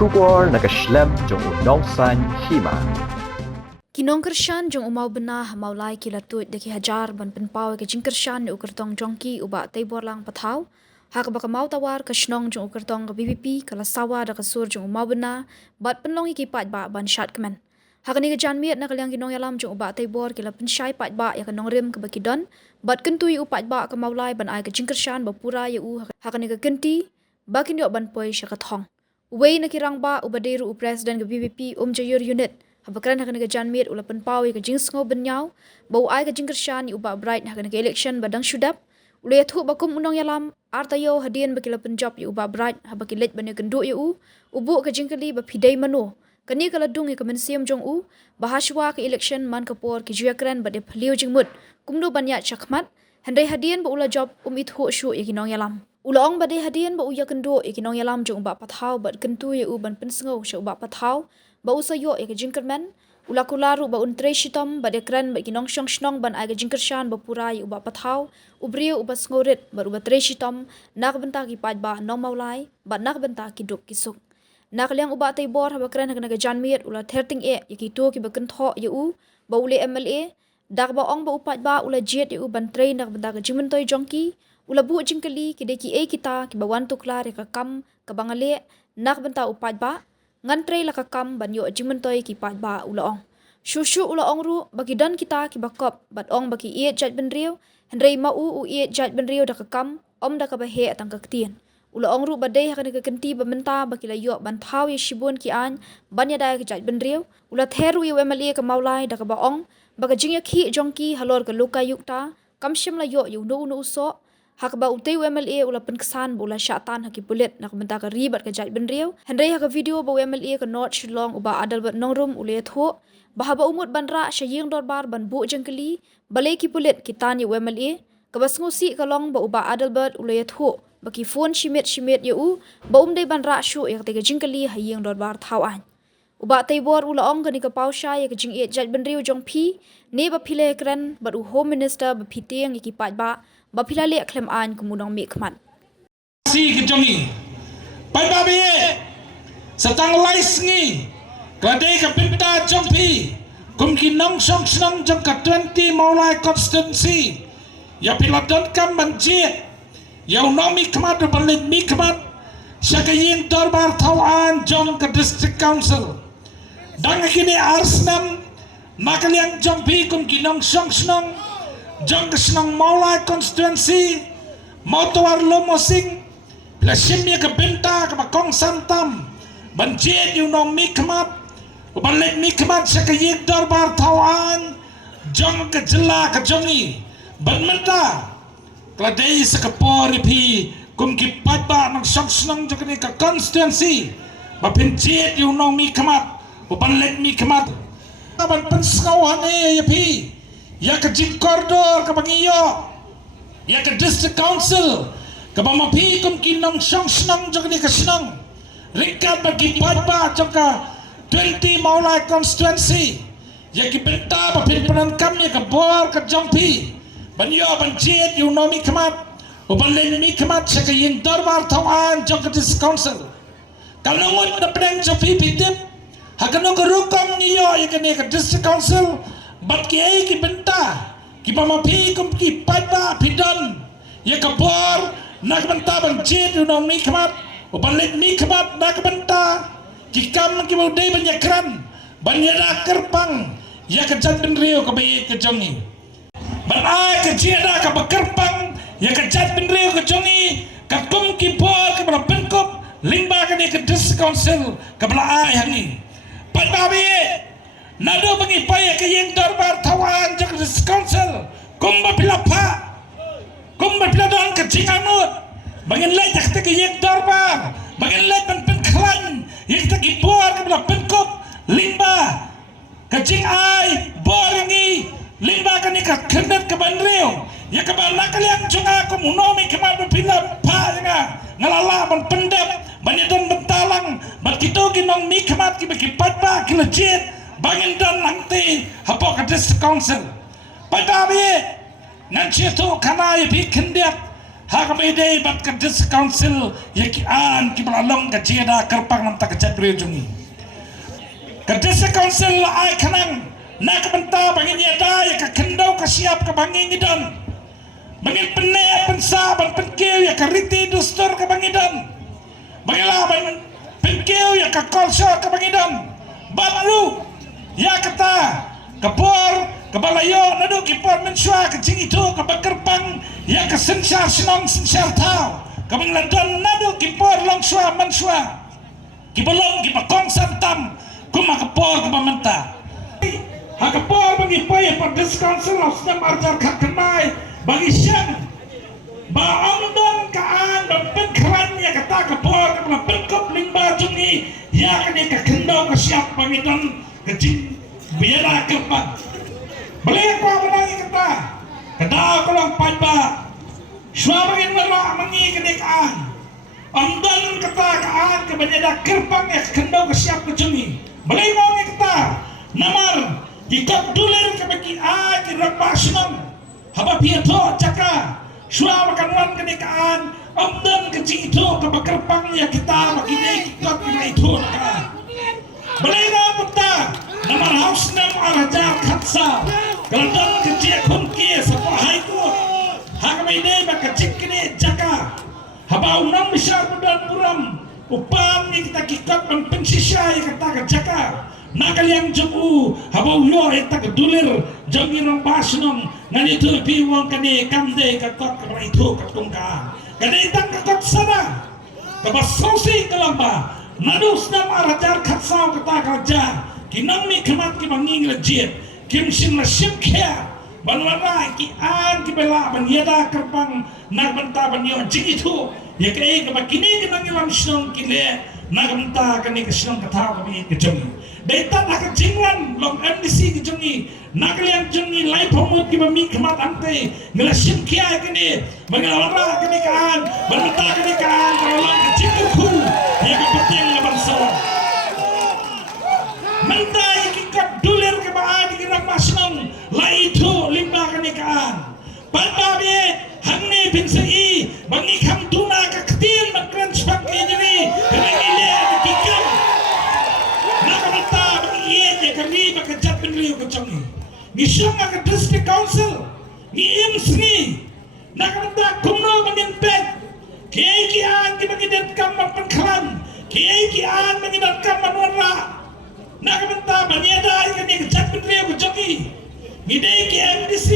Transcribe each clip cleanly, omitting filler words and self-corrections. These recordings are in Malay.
Shubor nakaslem jong unongsan hima. Kinong kershan jong umau benah maulai kilatut deki hajar ban penpau ke jing kershan ni ukertong jongki uba tebor lang patau. Hak baka mau tawar ke shnong jong ukertong ke BPP kala sawa da kasur jong umau benah bat penlong iki pat ba ban shat kemen. Hak ni ke janmiet na kalyang kinong yalam jong uba tebor kila pensyai pat ba ya kanong rim ke bakidon bat kentui upat ba ke maulai ban ai ke jing kershan bapura ya u hak ni ke kenti bakin yo ban poi syakathong. Uwei na kirang ba ubaderu u presiden ke BPP jayur unit habakran hakan ke janmir ula penpau ke jingsngo benyau bau ai ke jingkershan uba bright hakan ke election badang syudap ule thu bakum unong yalam artayo hadian bakila penjob uba bright habakilet bane kendu ubu ke jingkeli ba pidai mano kani kala dung ke mensiam jong bahaswa ke election man kapor ke juakran bade phliu jingmut kumdu banya chakmat handai hadian ba ula job ithu shu yakinong yalam Ulaong badai hadian ba uya kendo ikinong yalam jong ba pathau bat kentu ye ban pensngo sha ba pathau ba usayo ke jingkerman ula kularu ba untre shitom ba dekran ba ikinong shong shnong ban aga jingkershan ba purai ba pathau ubrio uba sngoret ba uba tre shitom nak benta ki paj ba nong maulai ba nak benta ki duk kisuk nak liang uba tai bor ba kran ga janmiet ula therting yaki to ki ba kentho ye ba ule MLA dak ba ong ba upat ba ula jet ye ban tre nak benta ga jimentoi jongki ula bu jingkeli kideki kita ki bawan tukla re kam ka bangale nak benta upat ba ngantre la kam banyo jingmentoi ki pat ba ula ong shushu ula ong ru bagi dan kita ki bakop bat ong bagi ie jat benriu hendrei mau ie jat benriu da kam da ka bahe atang ka ktien ula ong ru badai ha ka kenti bamenta bagi la yo ban thau ye shibun ki an banya da ki jat benriu ula theru ye MLA ka maulai da ka ba ong baga jingya khi jongki halor ka luka yukta kamshim la yo no so hak ba utei MLA ula penkesan bola syatan haki bulet nak benta ka ribat ka jat benriu hendai hak video ba MLA ka not shilong uba adal bat nongrum ule tho bahaba umut banra syaying dorbar ban bu jengkeli balai ki bulet kitan ye MLA ka basngusi ka long ba uba adal bat ule tho baki phone shimit ye ba dei banra shu ya te ka jengkeli haying dorbar thawan uba taibor ula ong ka pausha ye ka jing jat benriu jong phi ne ba phile kran bat home minister ba phiteng ki pat ba bapila le klem an kumunong mi khman si kejongi pai ba be satang lais ngi kade ka pinta jongpi kum ki nong song snong jong ka 20 maulai constituency ya piladon kam banjit ya unomi khmat balik mi khmat syakayin darbar thawan jong ka district council dang kini arsnam makaliang jongpi kum ki nong song snong jong kesenang maulai constituency mautuar lomosing plasimnya ke benta ke bakong santam banjir yunong mikmat balik mikmat sekayik darbar tawan jong ke jela ke jongi banmenta kladei sekepori pi kum ki patba nang song jong ke constituency bapinjir yunong mikmat balik mikmat ban penskawan ya pi ya ke jing koridor ke bangiyo ya ke district council ke bamapi kum kinong senang jok ni ke senang ringkat bagi patba jok ke 20 maulai constituency ya ke benta bapin penan kami ke bor ke jongpi banyo banjit yunomi kemat ubalin mi kemat seke yin darbar tawan jok ke district council kalau ngut na pedang jongpi pitip hakanong ke rukam niyo ya ke ni ke district council bat ki ai ki benta ki pamapi kum ki patba pidan ya kabor nak benta banjit unong mi khamat balik mi khamat nak benta ki kam ki bodai banyakran banyara kerpang ya kejat benriu ke bayi ke jongi ban ai ke jiada ke bekerpang ya kejat benriu ke jongi ka kum ki bor ke bala penkop lingba ke ni ke district council ke bala ai hangi patba bi nado bagi paya ke yang darbar tawan jak council kumba pilapa kumba piladon ke cingamut bangin lek jak ke yang darbar bangin lek ban penklan yang tak ibor ke bela penkop limba ke cing ai borangi limba ke ni ke kendet ke banriu ya ke bala kalian junga ko munomi ke mal pilapa nga ngalala ban pendep banyadan bentalang bat kitu ginong mi kemat ki bagi patba ki legit bangin dan nanti hapok ke district council pada bi nan chitu kana ye bi kendiat Hakamede bat ka dis council yakian ki balalong ka jeda kerpang nam ta ka jabri jungi. Ka dis council ai kanang nak benta bangin yada ya ka kendau ka siap ka bangin idan. Bangin penne pensa bang penkeu ya ka riti dustur ka bangidan. Bangila bangin penkeu ya ka kolsha ka bangidan. Baru ya kata kapor kabalayo nadu kipor mensua kecing itu kabakerpang ya kesensar senong sensar tau kabing ladon nadu kipor longsua mensua kibalong kipakong santam kuma kapor kabamenta hakapor bagi pay per this council of stem arjar kakenai bagi siang ba amdon kaan ba pengkran ya kata kapor kabla pengkop lingba jungi ya kani kakendau kasiap bangidan kecing biara kerpang beli apa menangi kata kada kolong pajba suamangin merah mengi kedekaan amdan kata kaan kebanyakan kerpang ya kendau kesiap kecungi beli mengi kata namar ikut dulir kebaki kirang pasunam haba piato caka suamakan kedekaan amdan kecing itu kebakerpang ya kita makine ikut kena itu beli mengi kata namar haus nam arajar khatsa Keladang kecil kunci sebuah haiku Hakamide maka cikini jaka Haba unang besar budan buram Upam ni kita kikat dan pensisya yang kata jaka Nakal yang jebu Haba uyo eta kedulir Jangi rong basunong Ngan itu piwang kani kamde katot kena itu ketungka Kani itang katot sana Kabasausi kelamba Nadus nam arajar katsau kata kerja Kinang mi kemat kibanging lejit Kim sim na sim kya banwara ki an ki bela ban yada kerpang nak benta ban yo jing itu ya kai ka bakini ka nang ilam snong kile nak benta ka ni ka snong ka tha ka bi ka jong dai ta nak jingwan long MDC ki jongi nak lian jongi lai phomot ki ba mi khmat ante ngala sim kya ka ni banwara ka ni ka an ban benta ka ni ka an ka long ka jing ku ya ka pateng na bansa menta ki ka duler ka ba masnong lai itu limba kanikaan palbabe hangne binsai bangi kham tuna ka ktin makran spak injini ile dikam nakamata bangi ye kami bakajat penriu kecongi nisong ka district council ni imsni nakamata kumno bangin pet kiai an ki bagi det kam pankhalan kiai an bagi det kam manwara nakamata banyada ikani kecap penriu kecoki ngidai ki MDC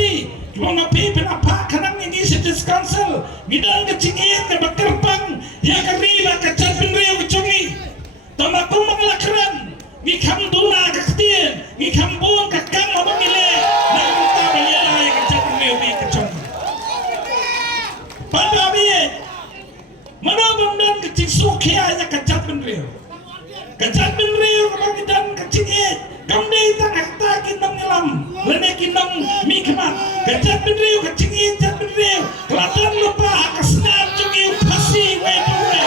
kiwa mapi penapa kanang ini cities council ngidang kecingin ke bakerpang ya kariba kecap penriu kecoki tamaku mengelakran ngikam duna keketin ngikam buang kakang mabangile nakamata banyada kecap penriu kecoki pada abiye manabang dan kecing sukia ya kecap penriu Kecap penriu kebagidan kecingit kamde itang hakta kinong ilam lene kinong mikmat kecap penriu kecingit kecap penriu kelatan lupa hakasnam jungi upasi weduwe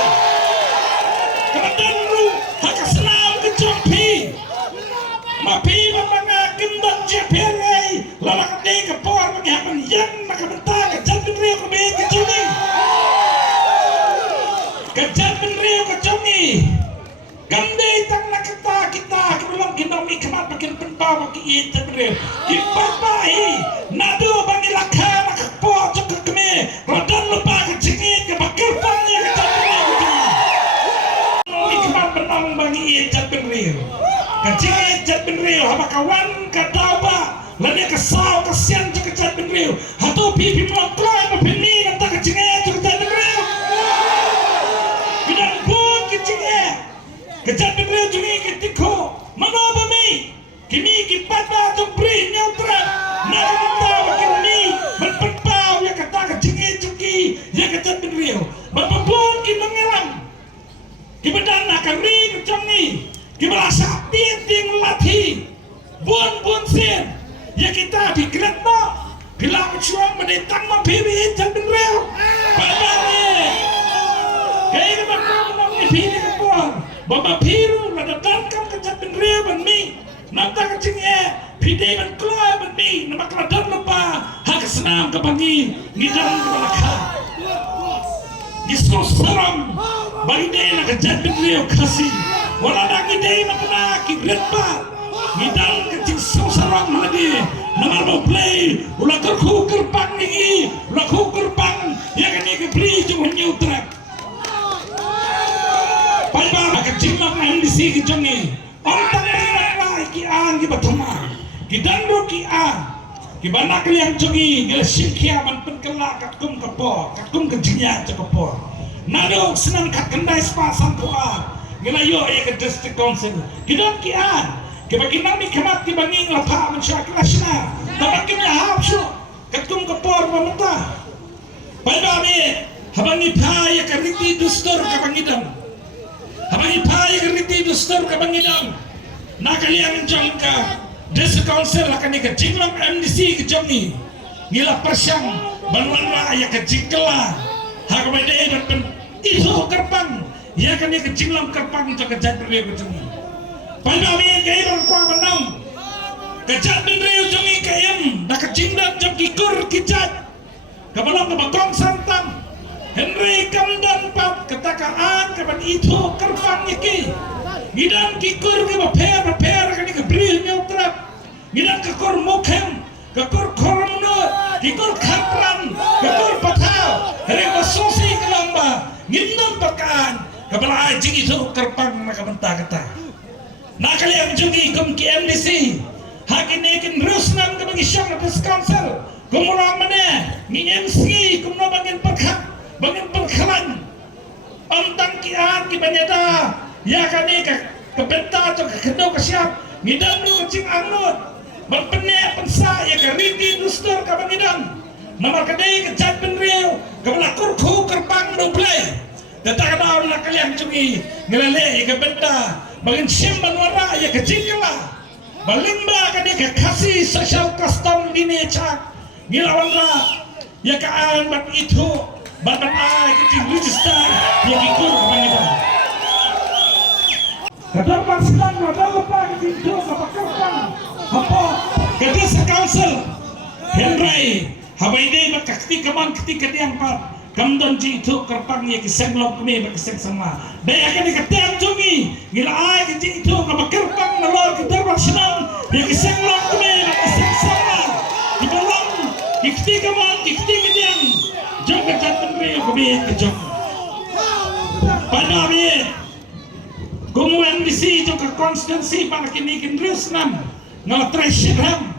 kelatan lu hakasnam kecompi mapi mamanga kimbang jeperei lalak de kepor menghapan yang makabenta kecap penriu kebe kecungi kecap penriu kecungi Gamde tang nakata kita kebelang kita mikmat makin penpa makin tebre ipapai nado bangi lakha nakpo cok keme rodan lupa kecingit ke bakal pangnya ketebre mikmat penong bangi tebre kecingit tebre haba kawan kadaba lane kesau kesian cok tebre hatu pipi mokra no pini nata kecingit cok tebre bidan pun kecingit Kecap penriu jungi ketiko manobami kimi kipata tumpri nyautra nakamata wakini berperpau ya kata kecingit cuki ya kecap penriu berpapun kimengelam kibedang nakari kecongi kiberasa titing latih bun sin ya kita dikret no bilang cuang menetang mampiri kecap penriu padane kaya keberpau menopini kepon Baba piru lada dalkam kecap penriu ban mi nata kecingnya pide ban keluar ban mi nama keladar lupa hak senam kebangi ngidang kebalakha Gisco seram bagi dia nak kejat beliau kasih wala nak dia nak pernah kigrepa ngidang kecil seram lagi nama mau play ulah kerpang ni ulah kerpang yang ini kebeli cuma nyutrak pai kecil mak MDC kecil ni orang tak pernah kian kita thama kita kian Gimana kalian cungi gila syirkia man penkelak katkum kapor katkum kejinya cakapor nado senang kat kendai sepasang tua gila yo ya ke district council kita kian kebagi nami kemat dibanding lapar mensyarakat nasional tapi kita hapsu katkum kapor mamata pada me habangi paya ke riti dustur kabangidam habangi paya ke riti dustur kabangidam nak kalian jangka District Council akan dikejinglang MDC kejami ngila persyang banwana ya kejingkela hak bede dan itu kerpang ya akan dikejinglang kerpang itu kejat beriu kejami pada mi kairan kwa benam kejat beriu kejami kayam dak kejingdan jam kikur kijat kabalang kabakong santang Henry Kamdan Pat ketakaan kapan itu kerpang iki Gidan kikur ke baper kan ke beri nyutrap. Gidan kekur mukhem, kekur kormno, kikur kapran, kekur patau. Hari kososi kelamba, ngindam pakan. Kepala aji itu kerpang maka mentah kata. Nak kalian jungi kum KMDC. Hakin nekin rusnam ke bagi syang atas council. Kumurang mana? Ni MC kumno bangin perkhak, bangin perkhalan. Antang kian ki banyata. Ya kan ni ke benta atau ke kedau ke siap ngidam lu kecing anut berpenek pensa ya ke riti dustur ke bangidam nama kedai kecat penriu ke belakur ku kerpang duplai tetap ada orang kalian cungi ngelele ya ke benta bangin sim banwara ya ke jingkela balimba kan dia ke kasih social custom dini cak ngilawan ra ya ke an bat itu bat ai kecing register ya kikur ke bangidam Kedapan sedang ada lupa ketinju apa kerpang apa kedesa council Henry habaide bakakti kaman ketika dia empat kamdan ji itu kerpang ya kiseng lom kami bakiseng sama daya akan dikatian jungi gila ay ji itu apa kerpang nalor kedapan sedang ya kiseng lom kami bakiseng sama di dalam ikti kaman ikti kedian jom kejatan rio kami kejong pada kami Kumu MDC itu ke konstitusi para kini kendrus nam ngalatrai syirham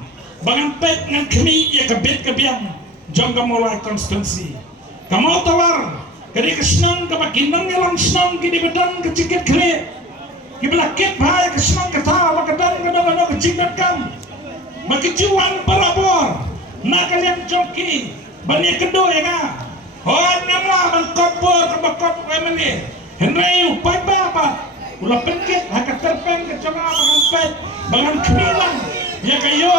bangan pek ngan kemi ya kebet kebiang jom mulai konstitusi kamu tawar kadi kesenang kebaginang ngelang senang kini bedan kecikit kere kibelakit bahaya kesenang ketawa kedan kadang-kadang kecikit kam makijuan parabor nak kalian joki banyak kedua ya ka hon ngamla mengkopor kebakop emeli Henry upai apa ulah pengkit hak terpeng kecoba bangan pet bangan kemilang ya kayo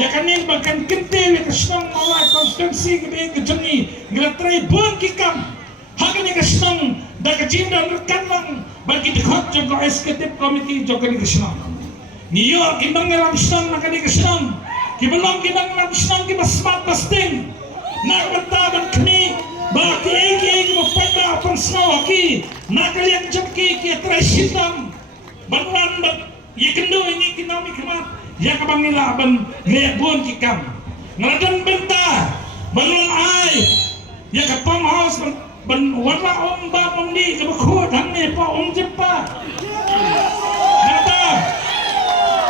ya kanin bahkan kentil ya kesenang mulai konstitusi kebing kejengi ngelatrai bon kikam hak ini kesenang dah kecil dan rekan lang bagi dikot joko eksekutif komiti joko ini kesenang niyo kimbang ngelam senang maka ini kesenang kibelong kimbang ngelam senang kibas smart posting nak bertaban kemi bagi egi mempada apa semua ki nak kalian cekki ki tersitam banuan ya kendo ini kinami kemat ya kabangila ban lebon kikam ngeladan benta banuan ai ya kapang haus ban warna omba omdi kebekut hangne pa om jepa nata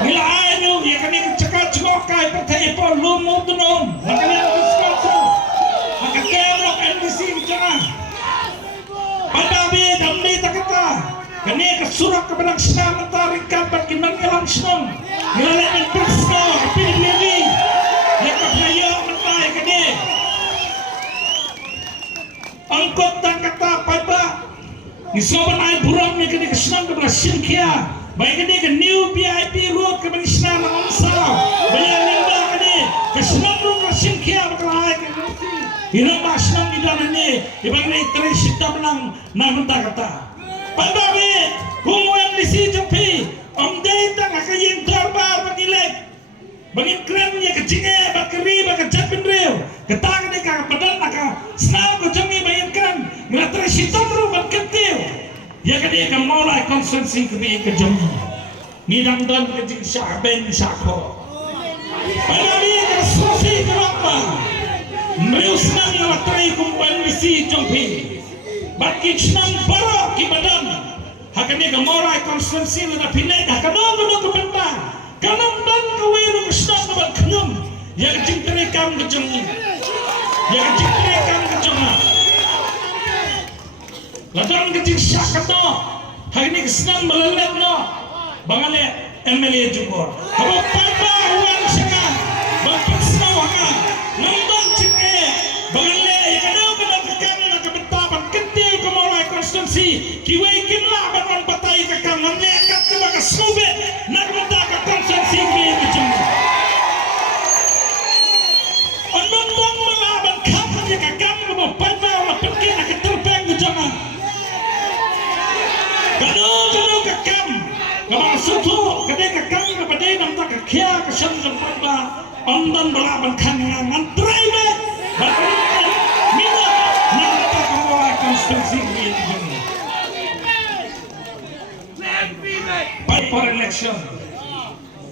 ngila ai nyu ya kami cekat cekokai pertai pa lumut nom kalian diskonsol maka kerok MDC bicara pada be damne takata kene ke surat ke benang senam tarikat bagi mengelam senam ngelain persno pilih pilih ya kapaya mentai kene angkot dan kata pada nisoban ai buram ni kene ke senam ke benang syirkia baik kene ke new VIP road ke benang senam amsal bayar limba kene ke senam ke syirkia berkelai ke Hirap asnam di dalam ini, ibang naitri sita menang namun tak kata. Pada me, kumuan di si jepi, om dayta ngakayin torba bagilek, bangin krennya kecingnya bakeri bakajat penreu, ketang ni kakapadan naka, senam ko jami bayin kren, ngila ya kadi ka maulai konsensi kebi ke jom ngidang dan ke jing syaben syako pada dia ke sosi kenapa merius nang ngatrai kumpan misi jompi baki senang barok ki badan hakan dia ke maulai konsensi na pinai hakan ke bentang kanam dan ke wiru ke senang ke kenyum ya ke jing terekam ke jom ya ke jing terekam ke jom ladang kecil syak no hari ini kesenang melelet no bangale MLA juga apa pada uang senang bangkit senang waka nonton cike bangale yang ada kekang nak kebetapan kentil kemulai konstitusi kiwai kimlah banon patai kekang menekat ke baka snube nak mendapat konstitusi kiwai kecil nonton melaban kapan yang kekang kebo pada orang pergi nak keterbang ke jangan Kado kekam, kabang sutu, kadai kekam kepada nam tak kia kesan sempat ba, ondan belaban kangen antrai be, bahkan mina nam tak kemulai konstitusi ini. Baik for election,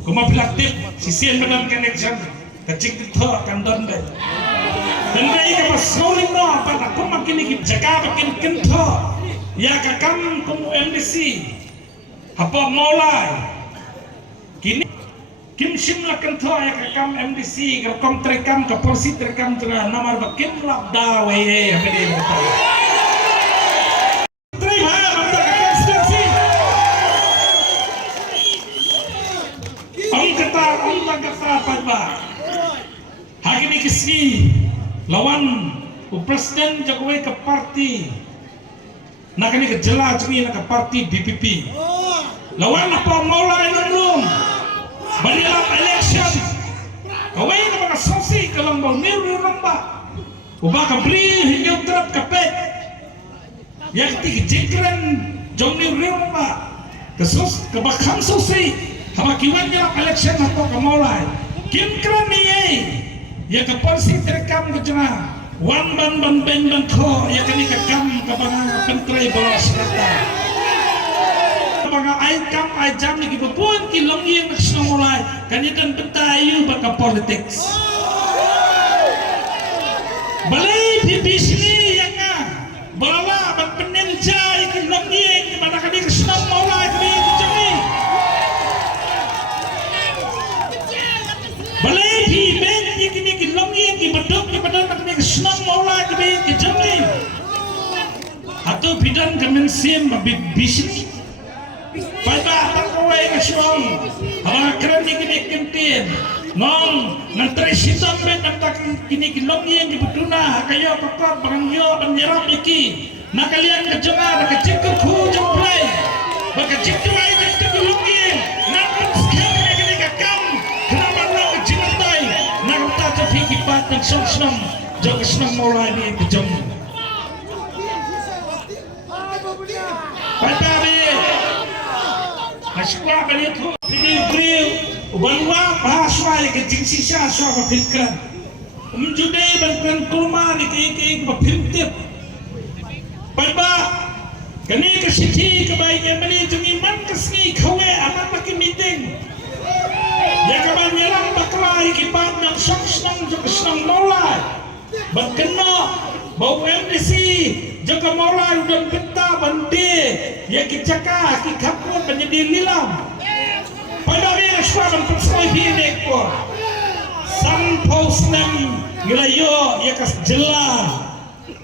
kuma pilaktif, sisian benar connection, kecik itu akan donde. Dan dari kapas scrolling no, apa aku makin ikut jaga makin kentho. Ya kakam kumu MDC apa mulai kini kim sim lakan tho ya kakam MDC kom terekam ke polisi terekam tera nomor bakin labda weye apa dia kata terima mata konstitusi ang kata apa ba hari ini kisi lawan presiden Jokowi ke parti nak ini kejelas ni nak parti BPP. Lawan apa maulai nang balilah election. Kawai nak baka sosi kalau mau niru ramba. Ubah kabri hingga terap kapet. Yang tiga jengkran jom niru ramba. Kesus kebakam sosi. Hama kiwan jelah election atau kemaulai. Jengkran ni yang ke polisi terekam kejenah. Wan ban ko ya kini kekam kebangan pentrai bawah serta kebangan ai jam ni kita pun kilong yang nak mulai kan dan pentayu baka politics balai di sini yang bala ban penenja kilong yang mana kini kesenang mulai kini kecami balai di ben kini kilong yang dibedok kini kesenang mulai kini kecami atau bidan kemensim bisnis pada tak kawai kesuang apa keren kini kentin non nanti sitam ben nanti kini kilong yang dibeduna kaya apa barangyo dan nyerap iki nak kalian kejengar kecil keku jemplay bakecik tuai nanti kilong yang nanti sekarang kini kakam kenapa nak kejengar nak tak terfikir pada senang jangan senang mulai ni kejam. Pada ni, sekolah beli tu, beliau, banwa bahasa yang kecil sisa suara berfikran. Menjudai berfikran kurma ni kek berfikir. Pada, kini kesiti kebaiknya beli jengiman kesini kawe amat makin meeting. Ya kaban nyelang baklai kibat yang senang mulai. Berkena bau MDC jaga moral dan peta bandi yang kicaka kikapun menjadi lilam pada hari Rasulullah persoi hidup ko sampau senang ngelayo ya kas jela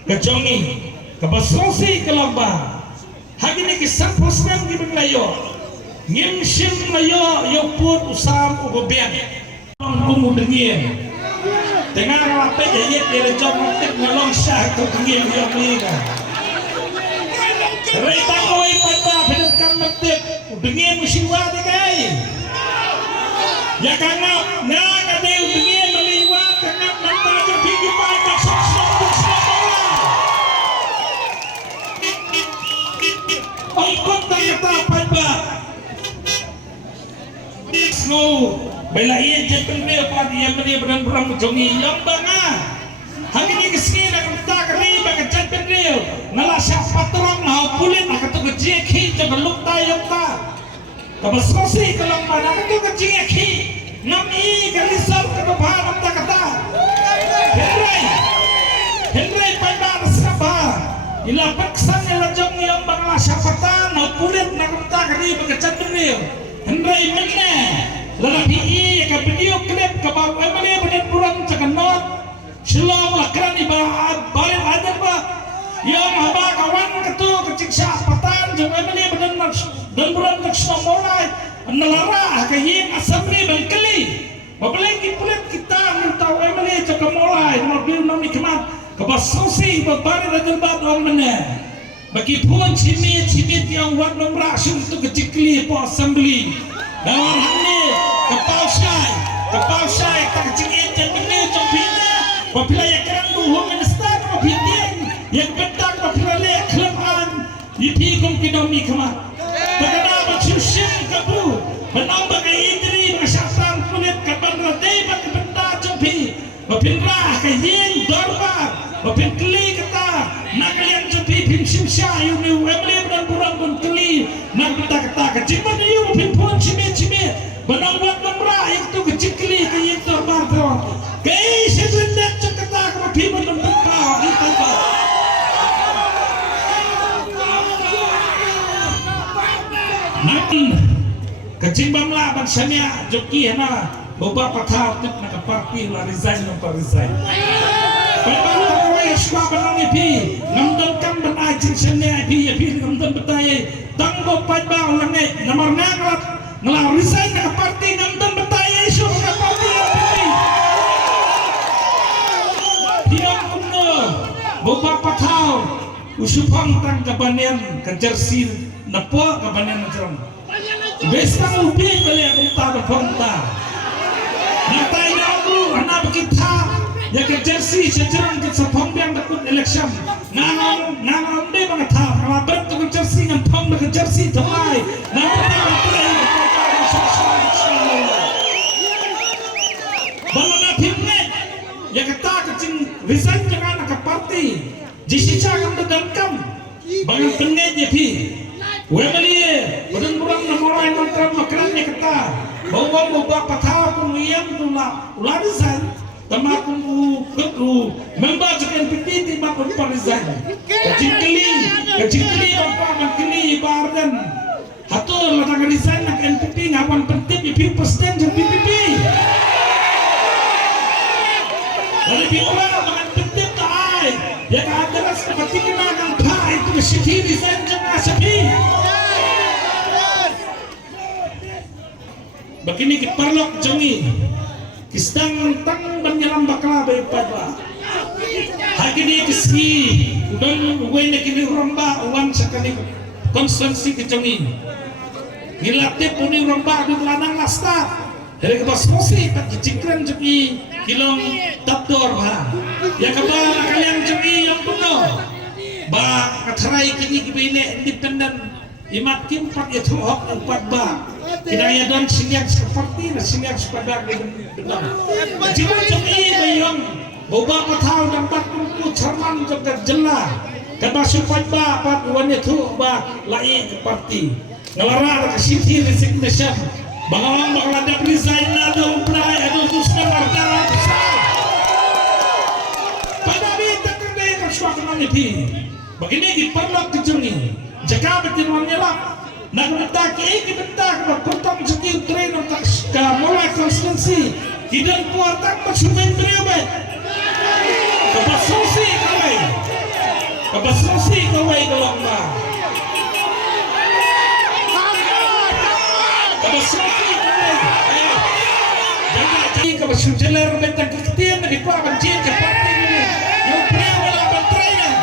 kejongi kebasosi kelamba hari ini kisampau senang ngelayo ngimsim layo yo pun usam ugobian kumu dengien tengah ngelape jayet dia jom ngetik ngelong syah tu kengin dia mereka Rita koi pada penekam ngetik dengien musiwa di kai ya kanap nang ada dengien meliwat kanap nanti je pergi pada sosok ongkot tak kata pada snow bila ia jatuh dia pada yang dia berang jongi yang banga hari ini kesini nak tak kami bagi jatuh dia ngalah siapa terang mau pulen nak tu khi cho cái lúc tay ông ta cái mà số xí cái lòng mà nó cái chia khi ngắm ý cái lý sâu cái bà ông ta kata Henry pai ba nasaba ila paksan ila jong yang bangla syafatan no kulit na kata kari bekecat beliau Henry mana lagi i ka video klip ka ba emane benar bulan cakanot Shalom lakran iba balik aja ba yang haba kawan ketu kecik syafatan jong emane benar dan bulan kesemua mulai nalara ka yin asabri bangkeli babelagi kulit kita tahu emane cakap mulai mobil nami kemat kebasosi berbari dan badong mana bagi pun cimit yang buat memrasung tu kecikli po assembly dalam hal kepau syai tak kecikit dan benar copina apabila yang kerang buhu minister opinion yang betak apabila lek kelemaan ipi kum kinomi kemat bagaimana berciusim kabu menambah idri masyarakat kulit kapan radai bagi betak copi Bapinrah kayin dorba bapin keli kata nak kalian copi pin simsya yuni wemle dan burang pun keli nak kata kecil mana yu bapin pun cimit benang buat memrah itu kecil keli kayin dorba teror kei sebenarnya cakata bapin benang berkah itu ba nak kecil bamla bansanya joki hana beberapa tahun nak parti la resign non resign. Beberapa orang suka benang ipi, ngamdon kan benajin seni ipi ngamdon betai, tanggo pada orang ni nomor ngarat ngelar resign nak parti ngamdon betai isu nak parti ipi. Tiang kuno beberapa tahun usupang tang kabanian kejersi nepo kabanian macam. Bestang ubi beli aku tak Natai aku anak kita ya ke jersey sejarah ke sepong yang takut election nganong deh banget ha kalau berat ke jersey ngampang ke jersey temai bangga pimnet ya kata kecing resign jangan ke parti jisica kam dedangkam bangga penget ya pi wemeli budan namorai mantra makrannya kata bawa patah pun yang tulah ulah desain temakun betul membaca NPT tiba pun desain kecil keli apa keli bardan hatul latang desain nak NPT ngawan penting ipi presiden jadi PPP dari pihak dengan penting tak ya ada seperti kena nampak itu sepi desain jangan sepi begini kiparlok jongi kistang tang banyalam bakla pada hakini kiski udan uwe kini romba uwan sekali konstansi kejongi ngilate puni romba di lanang lasta dari kebasmosi tak jikran jongi kilong tapdor ha ya kabar kalian jongi yang penuh ba katrai kini kibine independen imakin pak itu hok empat ba kiranya dan siniak seperti siniak sepadak dengan jika cumi bayang boba patau dan pat kumpu cerman juga jelah karena supaya pat wan itu ba lai seperti ngelarang ke sini resignation bangawang bakal ada resign ada umprai ada susah markara besar pada kita kerja ke suatu nanti begini diperlukan kejungi jika betul menyelak nak mentaki kita bertemu sekian train untuk mulai konstansi tidak kuatkan bersumen beriubat kebasosi kawai gelomba kebasosi kawai jangan kebasujeler mentang keketian di papan jin keparti ini yang beliau melakukan trainer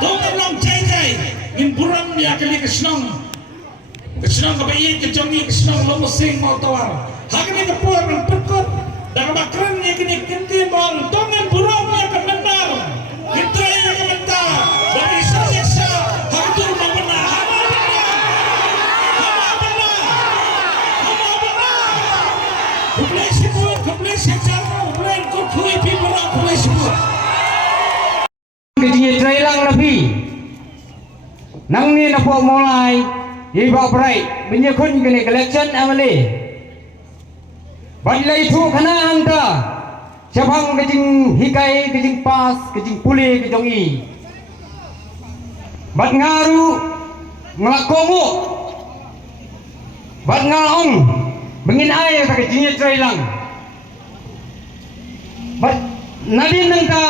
Dongan long jai in burang dia kali kesenang kebayi kejongi kesenang lo musing mau tawar hakni kepuar dan perkut dan bakran dia kini kentin bang dongan burang dia kebenar kita yang kementar dari sisa hak kejingi trailang nabi nang ni na po mulai iba berai menyekun kene collection amale badlai thu khana anta sabang kejing hikai kejing pas kejing puli kejong i bad ngaru nglakomo bad ngaong bengin ay ta kejingi trailang bad nadin nangka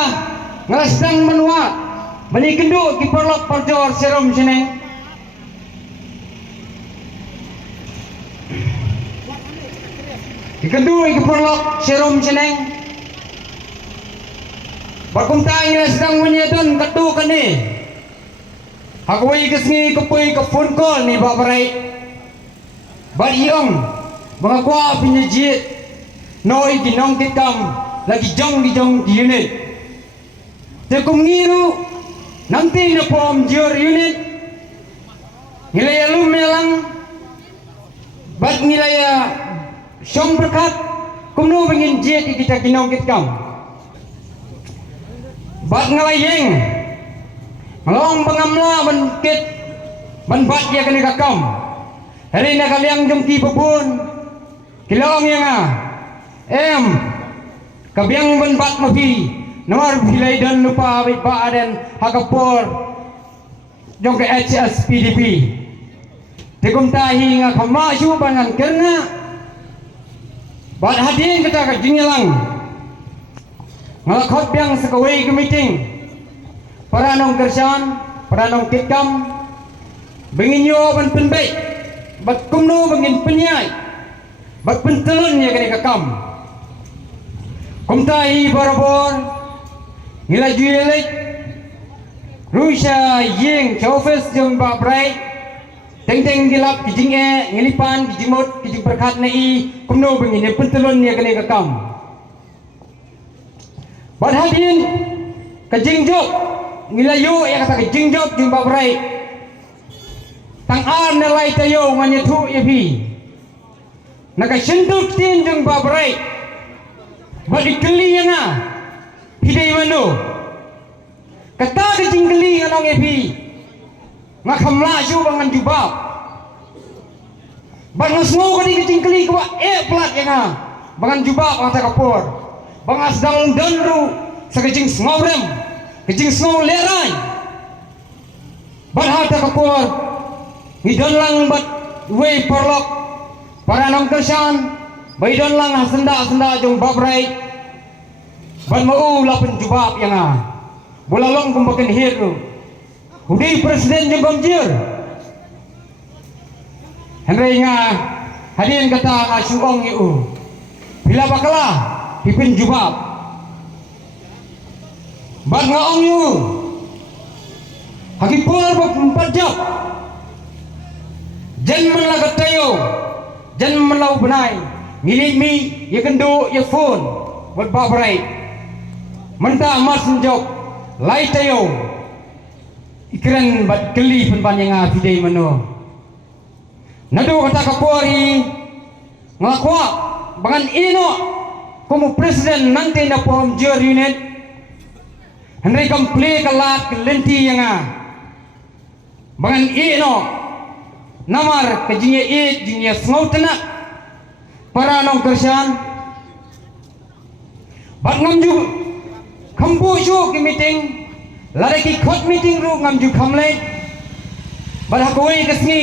ngalasdang menua bani kendu ki perlok perjor serum sini ki kendu ki perlok serum sini bakum tai ngalasdang menyedon ketu kani hakui kesni kepui ke phone call ni babarai bad iong mengakwa pinjit noi ginong kitam lagi jong di unit tekum ngiru nanti na pom jor unit nilai lu melang bat nilai syong berkat kumno bengin jet kita kinong kitkam bat ngalayeng ngalong bangamla bankit banbat ya kene kakam hari na kaliang jumki babun kilong yang kabiang banbat mafi nomor bilai dan lupa wipa dan hakapor jong ke HS PDP tekum tahi nga kamasyu bangan kerna bad hadin kita ka jingelang ngalakot biang sekawai ke meeting para nong kersan para nong kitkam bengin yo ban penbaik bat kumno bengin penyai bat pentelun ya kene kakam kumtai barabor nilai jualit Rusia yeng chofes jeng babrai teng gilap kijing ngilipan kijing mot kijing berkat nai kumno bengin pentelun ya kene kakam bad hadin kajing jok ngilayo ya kata kajing jok jeng babrai tang ar nalai tayo nganyathu yabi nakasentuk tin jeng babrai bad ikeli nga hidai mano kata kajing keli anong yabi ngakamla syu bangan jubab bangas ngo kadi kajing keli kwa plat ya nga bangan jubab kata kapor bangas dang danru sa kajing ngorem kajing ngol lerai barhata kapor ngidon lang bat way porlok para nong kersan baidon lang senda jong babrai ban mau lapen jubab yang bulalong kumbakan hiru hudi presiden jong gomjir henry nga hadin kata asyong yu bila bakala pipin jubab ban ngaong yu hakipur berpajak jan menlagat tayo jan melau benai milik mi ya kendo ya phone buat babrai menta mas njok lai tayo ikiran bat keli penpan yang fidei mano nado kata kapori ngakwa bangan ino como presiden nanti na pom jor unit henry komple kalat kelenti yang bangan ino namar kejinya jinya snautena para nong kersan bat ngamju kampu syu ki meeting lare ki khot meeting ru ngamju khamle bat hakoi kesni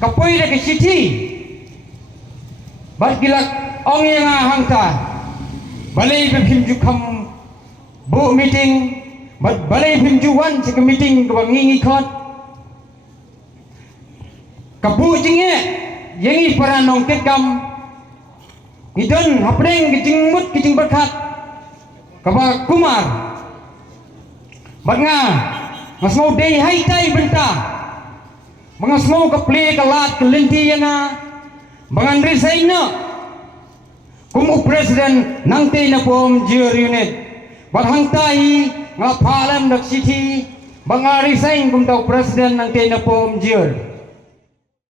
kapoi de ke city bat gilak ong yang hangta balai bim ju kham bu meeting bat balai bim ju wan se ke meeting ke bangingi khot kabu jinge yengi para nong ketkam idon hapreng kijing mut kijing berkat kaba kumar banga mas mau dei hai tai benta bangas mau ke play kalat kelenti yana bangan resign na kumu presiden nangte na pom jur unit bahang tai ngapalam dak city banga resign kum tau presiden nangte na pom jur